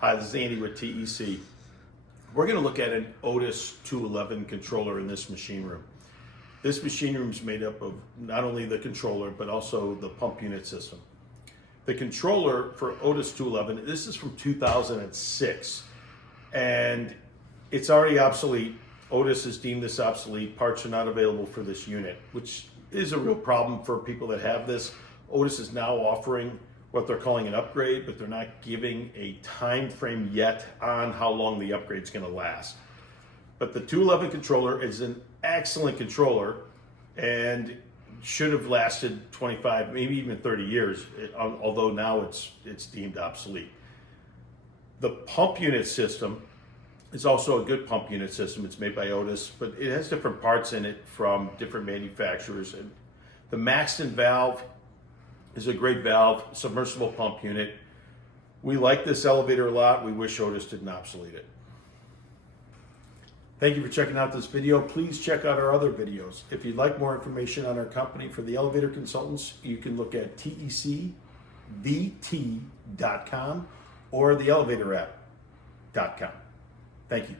Hi, this is Andy with TEC. We're going to look at an Otis 211 controller in this machine room. This machine room is made up of not only the controller, but also the pump unit system. The controller for Otis 211, this is from 2006, and it's already obsolete. Otis has deemed this obsolete. Parts are not available for this unit, which is a real problem for people that have this. Otis is now offering what they're calling an upgrade, but they're not giving a time frame yet on how long the upgrade is going to last. But the 211 controller is an excellent controller and should have lasted 25, maybe even 30 years, although now it's deemed obsolete. The pump unit system is also a good pump unit system. It's made by Otis, but it has different parts in it from different manufacturers. And the Maxon valve is a great valve, submersible pump unit. We like this elevator a lot. We wish Otis didn't obsolete it. Thank you for checking out this video. Please check out our other videos. If you'd like more information on our company for the elevator consultants, you can look at tecvt.com or theelevatораpp.com. Thank you.